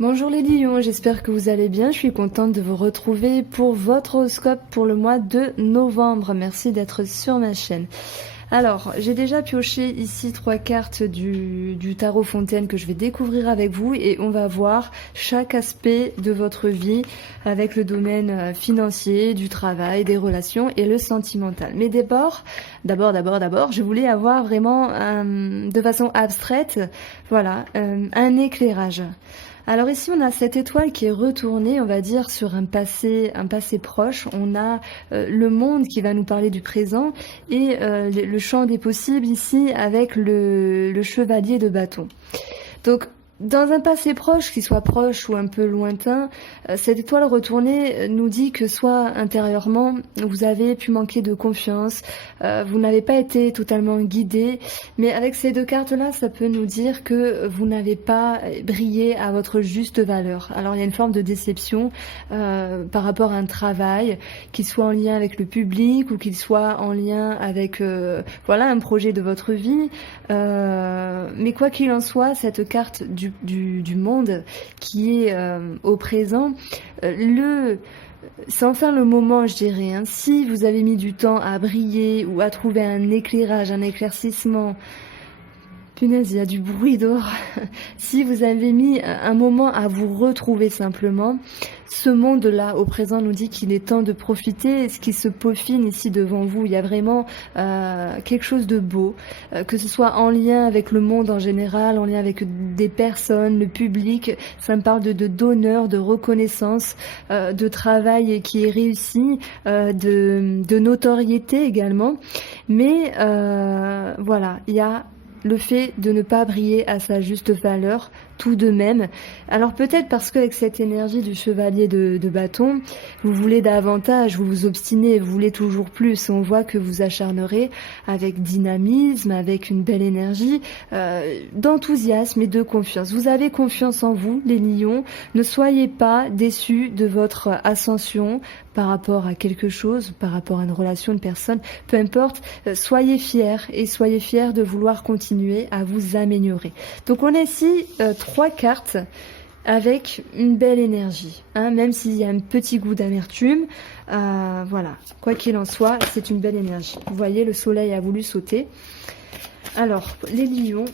Bonjour les lions, j'espère que vous allez bien. Je suis contente de vous retrouver pour votre horoscope pour le mois de novembre. Merci d'être sur ma chaîne. Alors, j'ai déjà pioché ici 3 cartes du tarot Fontaine que je vais découvrir avec vous et on va voir chaque aspect de votre vie avec le domaine financier, du travail, des relations et le sentimental. Mais d'abord, je voulais avoir vraiment de façon abstraite, voilà, un éclairage. Alors ici, on a cette étoile qui est retournée, on va dire, sur un passé proche. On a le monde qui va nous parler du présent et le champ des possibles ici avec le chevalier de bâton. Donc, dans un passé proche, qu'il soit proche ou un peu lointain, cette étoile retournée nous dit que soit intérieurement, vous avez pu manquer de confiance, vous n'avez pas été totalement guidé, mais avec ces deux cartes-là, ça peut nous dire que vous n'avez pas brillé à votre juste valeur. Alors il y a une forme de déception par rapport à un travail, qu'il soit en lien avec le public ou qu'il soit en lien avec voilà, un projet de votre vie. Mais quoi qu'il en soit, cette carte du monde qui est au présent, c'est enfin le moment, je dirais. Hein. Si vous avez mis du temps à briller ou à trouver un éclairage, un éclaircissement, punaise, il y a du bruit dehors. Si vous avez mis un moment à vous retrouver simplement, ce monde-là, au présent, nous dit qu'il est temps de profiter. Ce qui se peaufine ici devant vous, il y a vraiment quelque chose de beau, que ce soit en lien avec le monde en général, en lien avec des personnes, le public. Ça me parle d'honneur, de reconnaissance, de travail qui est réussi, de notoriété également. Mais voilà, il y a le fait de ne pas briller à sa juste valeur tout de même. Alors peut-être parce qu'avec cette énergie du chevalier de bâton, vous voulez davantage, vous vous obstinez, vous voulez toujours plus. On voit que vous acharnerez avec dynamisme, avec une belle énergie, d'enthousiasme et de confiance. Vous avez confiance en vous, les lions. Ne soyez pas déçus de votre ascension par rapport à quelque chose, par rapport à une relation, une personne, peu importe. Soyez fiers et soyez fiers de vouloir continuer à vous améliorer. Donc on a ici 3 cartes avec une belle énergie, hein, même s'il y a un petit goût d'amertume, voilà, quoi qu'il en soit, c'est une belle énergie. Vous voyez, le soleil a voulu sauter. Alors, les lions,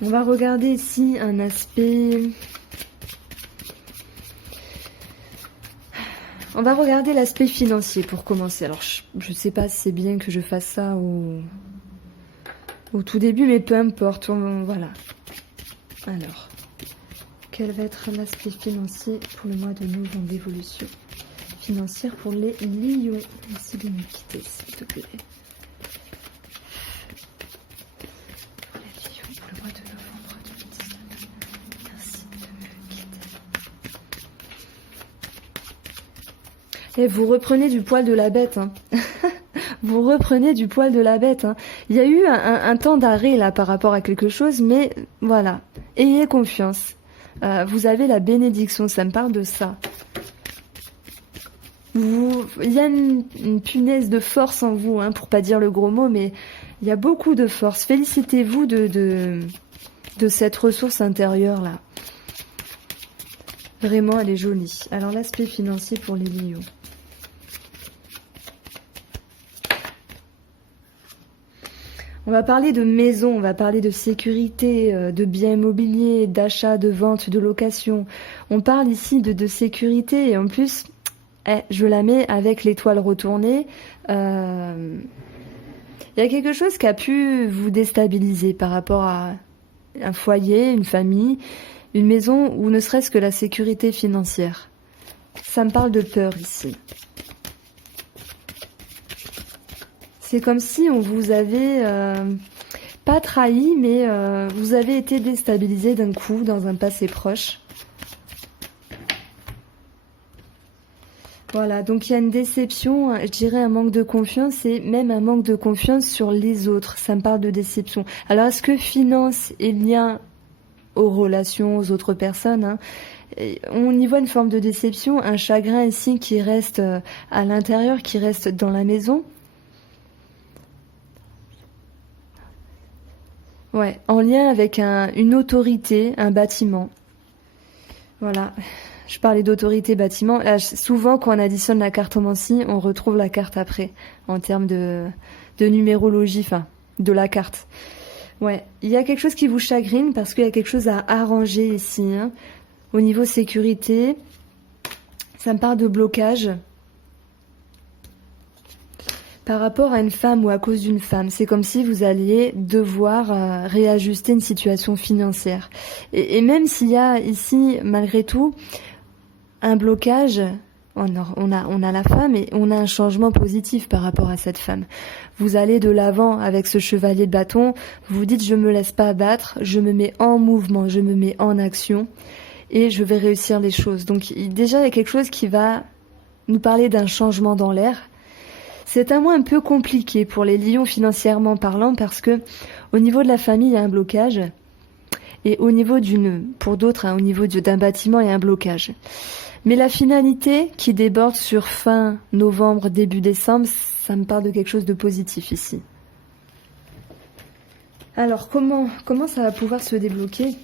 on va regarder ici un aspect... On va regarder l'aspect financier pour commencer. Alors, je ne sais pas si c'est bien que je fasse ça au tout début, mais peu importe, voilà. Alors, quel va être l'aspect financier pour le mois de novembre d'évolution financière pour les lions? Merci de me quitter, s'il te plaît. Pour les lions, pour le mois de novembre 2019. Merci de me quitter. Et vous reprenez du poil de la bête, hein. Vous reprenez du poil de la bête. Hein. Il y a eu un temps d'arrêt là par rapport à quelque chose, mais voilà. Ayez confiance. Vous avez la bénédiction, ça me parle de ça. Il y a une punaise de force en vous, hein, pour pas dire le gros mot, mais il y a beaucoup de force. Félicitez-vous de cette ressource intérieure là. Vraiment, elle est jolie. Alors l'aspect financier pour les lions. On va parler de maison, on va parler de sécurité, de biens immobiliers, d'achat, de vente, de location. On parle ici de sécurité et en plus, je la mets avec l'étoile retournée. Il y a quelque chose qui a pu vous déstabiliser par rapport à un foyer, une famille, une maison ou ne serait-ce que la sécurité financière. Ça me parle de peur ici. C'est comme si on vous avait pas trahi, mais vous avez été déstabilisé d'un coup dans un passé proche. Voilà, donc il y a une déception, je dirais un manque de confiance et même un manque de confiance sur les autres. Ça me parle de déception. Alors est-ce que finance est lien aux relations, aux autres personnes, hein? On y voit une forme de déception, un chagrin ici qui reste à l'intérieur, qui reste dans la maison. Ouais, en lien avec une autorité, un bâtiment. Voilà. Je parlais d'autorité bâtiment. Là, souvent, quand on additionne la cartomancie, on retrouve la carte après, en termes de numérologie, enfin, de la carte. Ouais, il y a quelque chose qui vous chagrine parce qu'il y a quelque chose à arranger ici. Hein. Au niveau sécurité, ça me parle de blocage. Par rapport à une femme ou à cause d'une femme, c'est comme si vous alliez devoir réajuster une situation financière. Et même s'il y a ici, malgré tout, un blocage, on a la femme et on a un changement positif par rapport à cette femme. Vous allez de l'avant avec ce chevalier de bâton, vous vous dites je me laisse pas abattre, je me mets en mouvement, je me mets en action et je vais réussir les choses. Donc déjà il y a quelque chose qui va nous parler d'un changement dans l'air. C'est un mois un peu compliqué pour les lions financièrement parlant parce que au niveau de la famille il y a un blocage et au niveau pour d'autres, au niveau d'un bâtiment il y a un blocage. Mais la finalité qui déborde sur fin novembre, début décembre, ça me parle de quelque chose de positif ici. Alors, comment ça va pouvoir se débloquer ?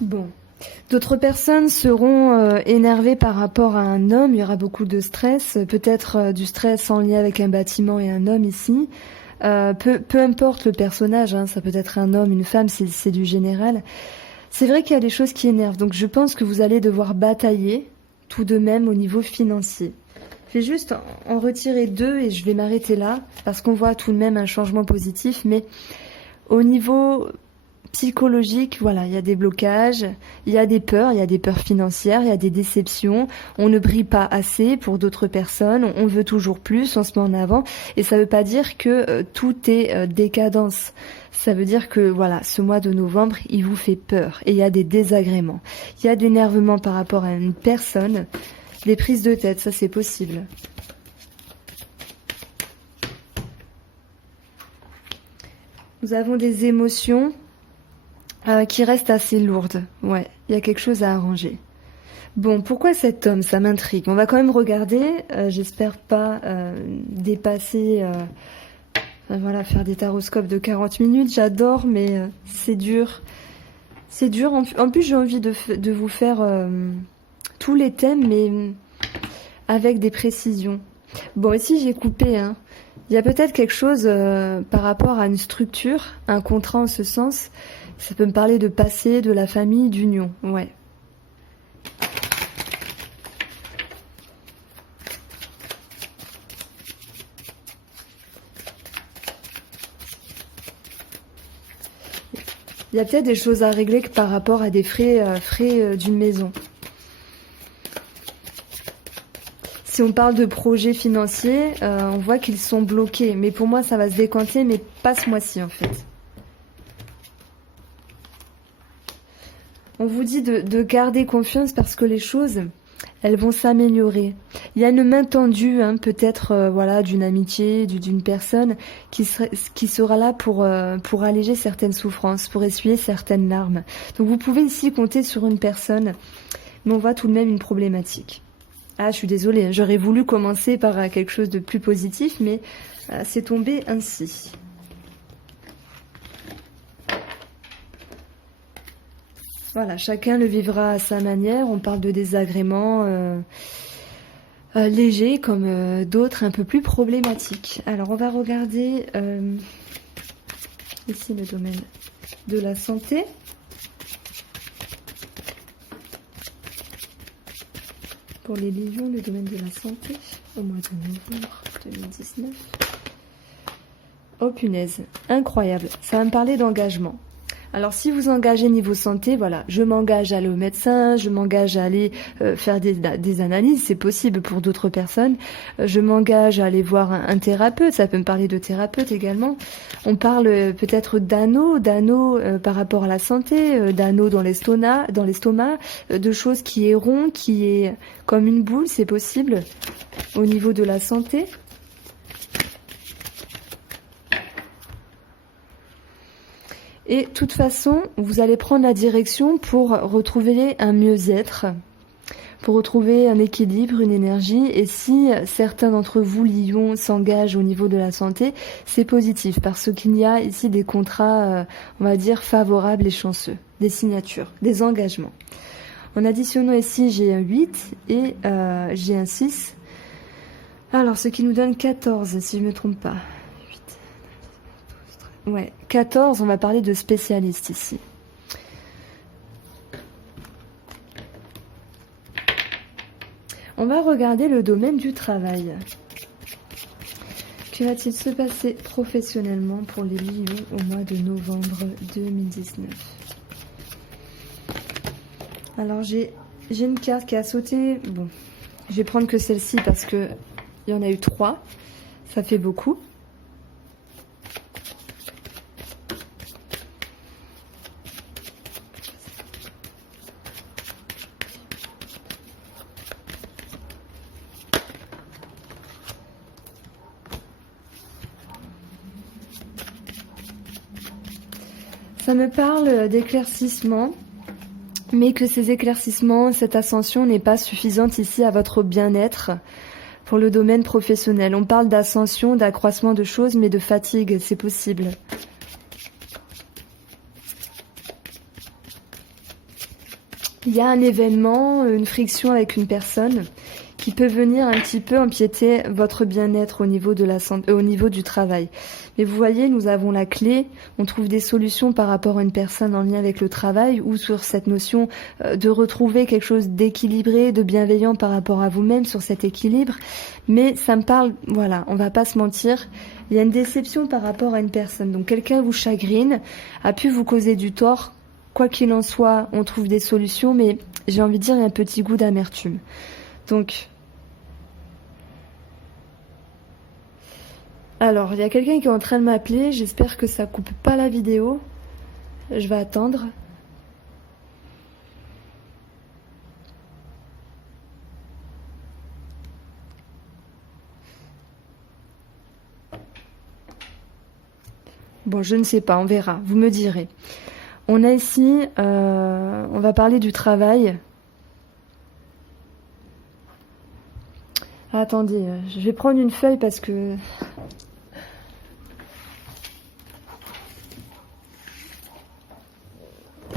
Bon. D'autres personnes seront énervées par rapport à un homme, il y aura beaucoup de stress, peut-être du stress en lien avec un bâtiment et un homme ici. Peu importe le personnage, hein, ça peut être un homme, une femme, c'est du général. C'est vrai qu'il y a des choses qui énervent, donc je pense que vous allez devoir batailler tout de même au niveau financier. Je vais juste en retirer 2 et je vais m'arrêter là, parce qu'on voit tout de même un changement positif, mais au niveau psychologique, voilà, il y a des blocages, il y a des peurs financières, il y a des déceptions, on ne brille pas assez pour d'autres personnes, on veut toujours plus, on se met en avant, et ça veut pas dire que tout est décadence. Ça veut dire que, voilà, ce mois de novembre, il vous fait peur, et il y a des désagréments. Il y a de l'énervement par rapport à une personne, des prises de tête, ça c'est possible. Nous avons des émotions qui reste assez lourde. Ouais, il y a quelque chose à arranger. Bon, pourquoi cet homme? Ça m'intrigue. On va quand même regarder. J'espère pas dépasser... voilà, faire des taroscopes de 40 minutes. J'adore, mais c'est dur. C'est dur. En plus, j'ai envie de vous faire tous les thèmes, mais avec des précisions. Bon, ici, j'ai coupé, hein. Il y a peut-être quelque chose par rapport à une structure, un contrat en ce sens. Ça peut me parler de passé, de la famille, d'union. Ouais. Il y a peut-être des choses à régler que par rapport à des frais d'une maison. Si on parle de projets financiers, on voit qu'ils sont bloqués. Mais pour moi, ça va se décanter, mais pas ce mois-ci en fait. On vous dit de garder confiance parce que les choses, elles vont s'améliorer. Il y a une main tendue, hein, peut-être voilà, d'une amitié, d'une personne qui sera là pour alléger certaines souffrances, pour essuyer certaines larmes. Donc vous pouvez ici compter sur une personne, mais on voit tout de même une problématique. Ah, je suis désolée, hein, j'aurais voulu commencer par quelque chose de plus positif, mais c'est tombé ainsi. Voilà, chacun le vivra à sa manière. On parle de désagréments légers comme d'autres un peu plus problématiques. Alors, on va regarder ici le domaine de la santé. Pour les lions, le domaine de la santé au mois de novembre 2019. Oh punaise, incroyable. Ça va me parler d'engagement. Alors si vous engagez niveau santé, voilà, je m'engage à aller au médecin, je m'engage à aller faire des analyses, c'est possible pour d'autres personnes. Je m'engage à aller voir un thérapeute, ça peut me parler de thérapeute également. On parle peut-être d'anneaux par rapport à la santé, d'anneaux dans l'estomac, de choses qui est rond, qui est comme une boule, c'est possible au niveau de la santé. Et de toute façon, vous allez prendre la direction pour retrouver un mieux-être, pour retrouver un équilibre, une énergie. Et si certains d'entre vous, lions, s'engagent au niveau de la santé, c'est positif parce qu'il y a ici des contrats, on va dire, favorables et chanceux, des signatures, des engagements. En additionnant ici, j'ai un 8 et j'ai un 6. Alors, ce qui nous donne 14, si je ne me trompe pas. 8, 12, 13. Ouais, 14, on va parler de spécialiste ici. On va regarder le domaine du travail. Que va-t-il se passer professionnellement pour les lions au mois de novembre 2019? Alors j'ai une carte qui a sauté. Bon, je vais prendre que celle-ci parce que il y en a eu 3. Ça fait beaucoup. Ça me parle d'éclaircissement, mais que ces éclaircissements, cette ascension n'est pas suffisante ici à votre bien-être pour le domaine professionnel. On parle d'ascension, d'accroissement de choses, mais de fatigue, c'est possible. Il y a un événement, une friction avec une personne qui peut venir un petit peu empiéter votre bien-être au niveau de la santé, au niveau du travail. Mais vous voyez, nous avons la clé, on trouve des solutions par rapport à une personne en lien avec le travail ou sur cette notion de retrouver quelque chose d'équilibré, de bienveillant par rapport à vous-même sur cet équilibre. Mais ça me parle, voilà, on va pas se mentir, il y a une déception par rapport à une personne. Donc quelqu'un vous chagrine, a pu vous causer du tort. Quoi qu'il en soit, on trouve des solutions, mais j'ai envie de dire, il y a un petit goût d'amertume. Donc, alors, il y a quelqu'un qui est en train de m'appeler. J'espère que ça coupe pas la vidéo. Je vais attendre. Bon, je ne sais pas, on verra. Vous me direz. On a ici, on va parler du travail. Attendez, je vais prendre une feuille parce que...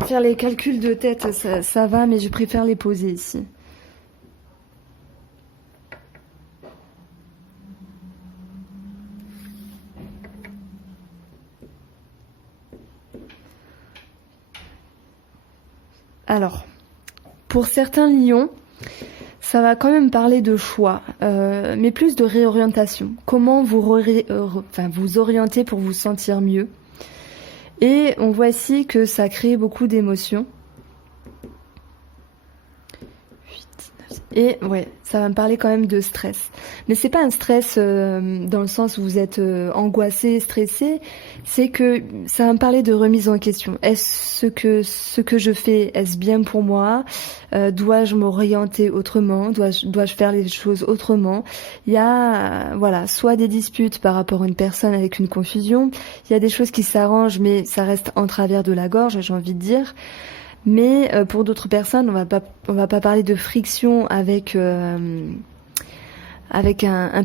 Faire les calculs de tête, ça va, mais je préfère les poser ici. Alors, pour certains lions, ça va quand même parler de choix, mais plus de réorientation. Comment vous, vous orienter pour vous sentir mieux. Et on voit ici que ça crée beaucoup d'émotions. Et ouais, ça va me parler quand même de stress. Mais c'est pas un stress dans le sens où vous êtes angoissé, stressé. C'est que ça va me parler de remise en question. Est-ce que ce que je fais, est-ce bien pour moi? Dois-je m'orienter autrement? Dois-je faire les choses autrement? Il y a voilà, soit des disputes par rapport à une personne avec une confusion. Il y a des choses qui s'arrangent, mais ça reste en travers de la gorge, j'ai envie de dire. Mais pour d'autres personnes, on va pas parler de friction avec un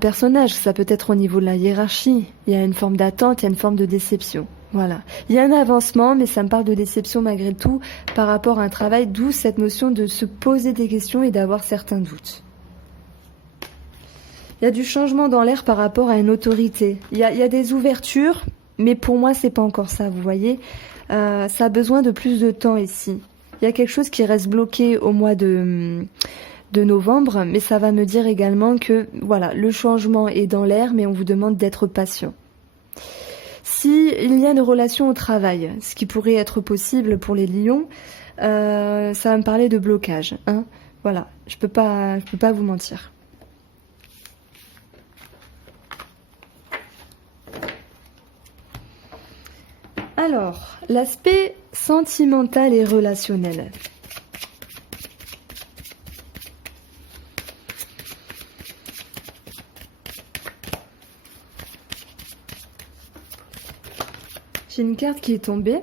personnage. Ça peut être au niveau de la hiérarchie. Il y a une forme d'attente, il y a une forme de déception. Voilà. Il y a un avancement, mais ça me parle de déception malgré tout par rapport à un travail, d'où cette notion de se poser des questions et d'avoir certains doutes. Il y a du changement dans l'air par rapport à une autorité. Il y a des ouvertures, mais pour moi, c'est pas encore ça, vous voyez. Ça a besoin de plus de temps ici. Il y a quelque chose qui reste bloqué au mois de novembre, mais ça va me dire également que voilà, le changement est dans l'air, mais on vous demande d'être patient. Si il y a une relation au travail, ce qui pourrait être possible pour les lions, ça va me parler de blocage. Hein, voilà, je peux pas vous mentir. Alors, l'aspect sentimental et relationnel. J'ai une carte qui est tombée.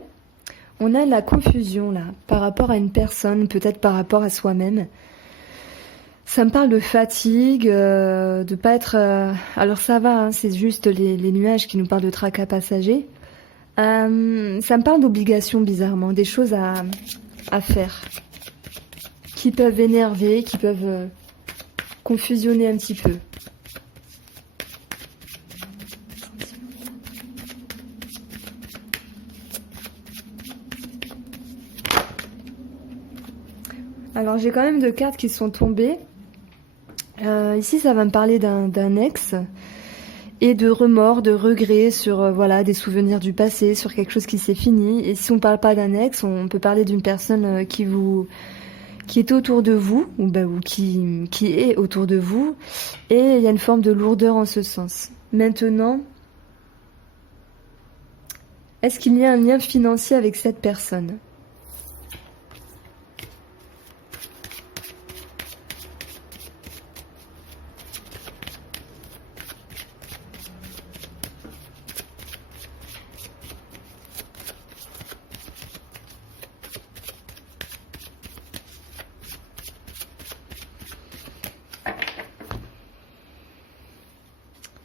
On a la confusion là, par rapport à une personne, peut-être par rapport à soi-même. Ça me parle de fatigue, de pas être... Alors ça va, hein, c'est juste les nuages qui nous parlent de tracas passagers. Ça me parle d'obligations bizarrement, des choses à faire, qui peuvent énerver, qui peuvent confusionner un petit peu. Alors j'ai quand même deux cartes qui sont tombées. Ici ça va me parler d'un ex et de remords, de regrets sur voilà, des souvenirs du passé, sur quelque chose qui s'est fini. Et si on parle pas d'un ex, on peut parler d'une personne qui est autour de vous, ou qui est autour de vous, et il y a une forme de lourdeur en ce sens. Maintenant, est-ce qu'il y a un lien financier avec cette personne ?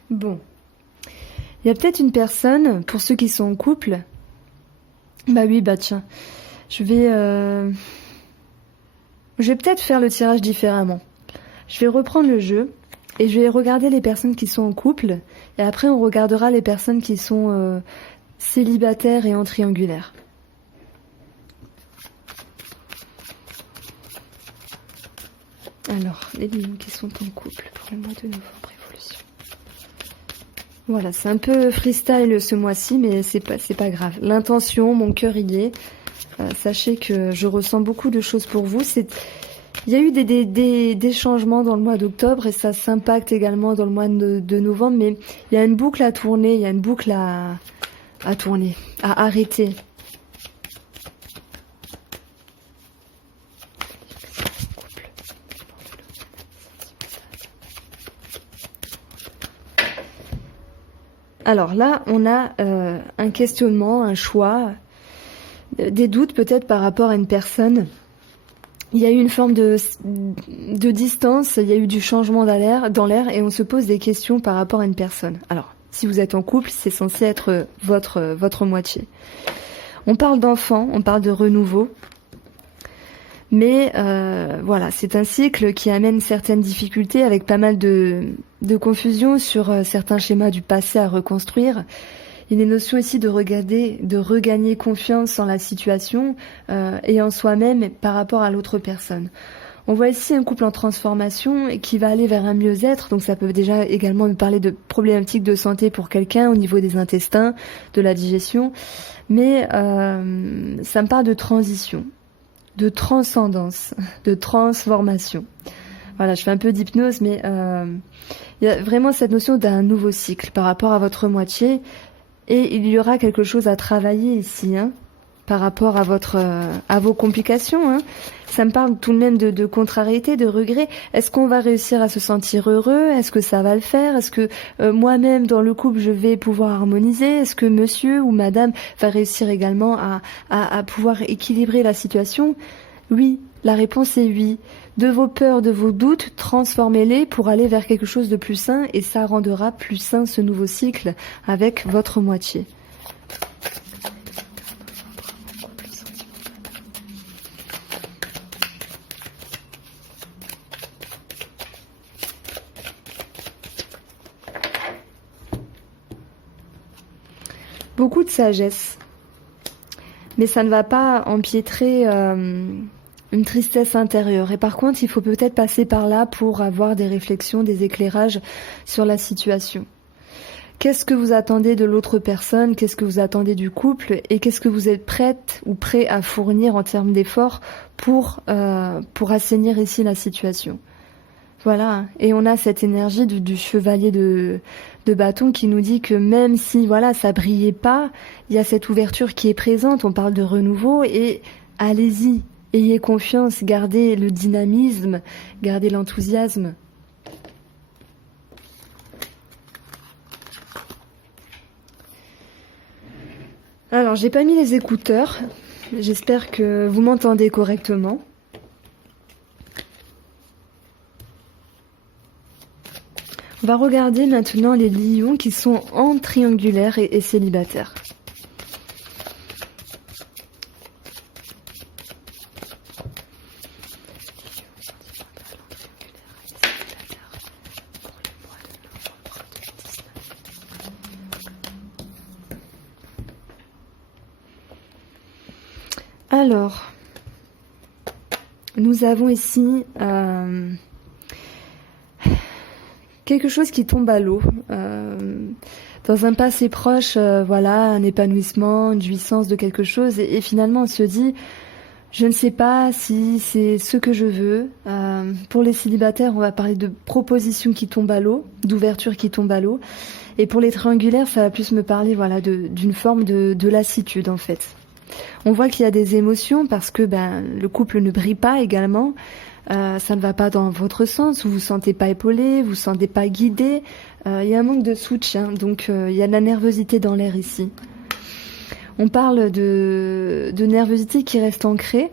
Bon, il y a peut-être une personne, pour ceux qui sont en couple, bah oui, bah tiens, je vais peut-être faire le tirage différemment. Je vais reprendre le jeu et je vais regarder les personnes qui sont en couple et après on regardera les personnes qui sont célibataires et en triangulaire. Alors, les lions qui sont en couple pour le mois de novembre, évolution. Voilà, c'est un peu freestyle ce mois-ci, mais c'est pas grave. L'intention, mon cœur y est. Sachez que je ressens beaucoup de choses pour vous. Il y a eu des changements dans le mois d'octobre et ça s'impacte également dans le mois de novembre, mais il y a une boucle à tourner, il y a une boucle à tourner, à arrêter. Alors là, on a un questionnement, un choix, des doutes peut-être par rapport à une personne. Il y a eu une forme de distance, il y a eu du changement dans l'air et on se pose des questions par rapport à une personne. Alors, si vous êtes en couple, c'est censé être votre moitié. On parle d'enfant, on parle de renouveau. Mais voilà, c'est un cycle qui amène certaines difficultés avec pas mal de confusion sur certains schémas du passé à reconstruire. Il y a une notion ici de regagner confiance en la situation et en soi-même par rapport à l'autre personne. On voit ici un couple en transformation qui va aller vers un mieux-être, donc ça peut déjà également me parler de problématiques de santé pour quelqu'un au niveau des intestins, de la digestion, mais ça me parle de transition, de transcendance, de transformation. Voilà, je fais un peu d'hypnose, mais il y a vraiment cette notion d'un nouveau cycle par rapport à votre moitié, et il y aura quelque chose à travailler ici, hein, par rapport à vos complications. Hein. Ça me parle tout de même de contrariété, de regret. Est-ce qu'on va réussir à se sentir heureux? Est-ce que ça va le faire? Est-ce que moi-même, dans le couple, je vais pouvoir harmoniser? Est-ce que monsieur ou madame va réussir également à pouvoir équilibrer la situation? Oui, la réponse est oui. De vos peurs, de vos doutes, transformez-les pour aller vers quelque chose de plus sain et ça rendra plus sain ce nouveau cycle avec votre moitié. Beaucoup de sagesse, mais ça ne va pas empiétrer une tristesse intérieure. Et par contre, il faut peut-être passer par là pour avoir des réflexions, des éclairages sur la situation. Qu'est-ce que vous attendez de l'autre personne? Qu'est-ce que vous attendez du couple? Et qu'est-ce que vous êtes prête ou prêt à fournir en termes d'efforts pour assainir ici la situation? Voilà, et on a cette énergie du chevalier de bâton qui nous dit que même si voilà ça brillait pas, il y a cette ouverture qui est présente, on parle de renouveau et allez-y, ayez confiance, gardez le dynamisme, gardez l'enthousiasme. Alors j'ai pas mis les écouteurs, J'espère que vous m'entendez correctement. On va regarder maintenant les lions qui sont en triangulaire et célibataires. Alors, nous avons ici quelque chose qui tombe à l'eau. Dans un passé proche, voilà, un épanouissement, une jouissance de quelque chose. Et finalement, on se dit, je ne sais pas si c'est ce que je veux. Pour les célibataires, on va parler de propositions qui tombent à l'eau, d'ouverture qui tombe à l'eau. Et pour les triangulaires, ça va plus me parler voilà, d'une forme de lassitude, en fait. On voit qu'il y a des émotions parce que le couple ne brille pas également. Ça ne va pas dans votre sens, vous vous sentez pas épaulé, vous vous sentez pas guidé. Il y a un manque de soutien, donc il y a de la nervosité dans l'air ici. On parle de nervosité qui reste ancrée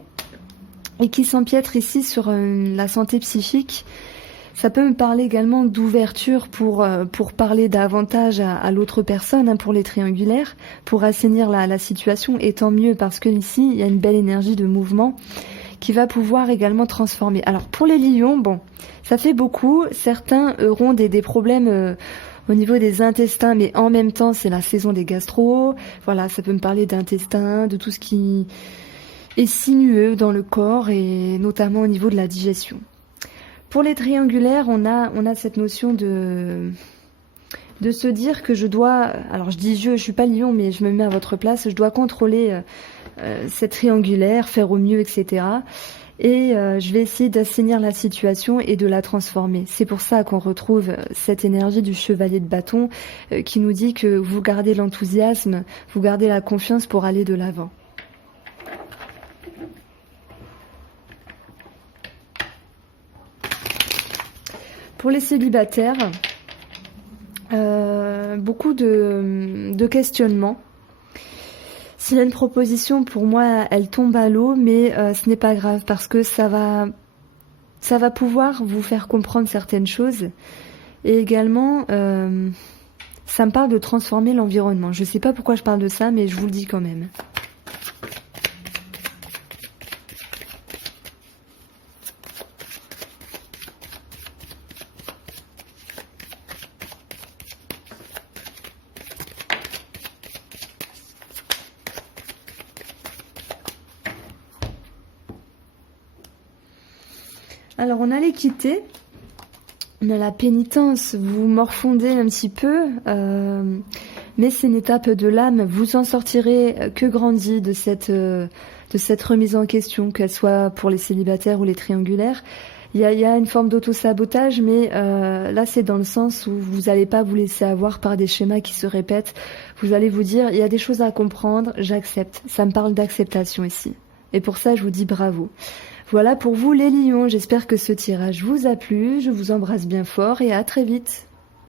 et qui s'empiètre ici sur la santé psychique. Ça peut me parler également d'ouverture pour parler davantage à l'autre personne, hein, pour les triangulaires, pour assainir la situation, et tant mieux parce que ici, il y a une belle énergie de mouvement qui va pouvoir également transformer. Alors pour les lions, bon, ça fait beaucoup. Certains auront des problèmes au niveau des intestins, mais en même temps, c'est la saison des gastro. Voilà, ça peut me parler d'intestin, de tout ce qui est sinueux dans le corps et notamment au niveau de la digestion. Pour les triangulaires, on a cette notion de se dire que je dois, alors je dis je suis pas lion, mais je me mets à votre place, je dois contrôler cette triangulaire, faire au mieux, etc. Et je vais essayer d'assainir la situation et de la transformer. C'est pour ça qu'on retrouve cette énergie du chevalier de bâton qui nous dit que vous gardez l'enthousiasme, vous gardez la confiance pour aller de l'avant. Pour les célibataires, beaucoup de questionnements. S'il y a une proposition, pour moi, elle tombe à l'eau, mais ce n'est pas grave parce que ça va pouvoir vous faire comprendre certaines choses. Et également, ça me parle de transformer l'environnement. Je ne sais pas pourquoi je parle de ça, mais je vous le dis quand même. Alors on a l'équité, on a la pénitence, vous morfondez un petit peu, mais c'est une étape de l'âme, vous en sortirez que grandi de cette remise en question, qu'elle soit pour les célibataires ou les triangulaires. Il y a une forme d'auto-sabotage, mais là c'est dans le sens où vous n'allez pas vous laisser avoir par des schémas qui se répètent. Vous allez vous dire, il y a des choses à comprendre, j'accepte. Ça me parle d'acceptation ici. Et pour ça, je vous dis bravo. Voilà pour vous les lions, j'espère que ce tirage vous a plu, je vous embrasse bien fort et à très vite.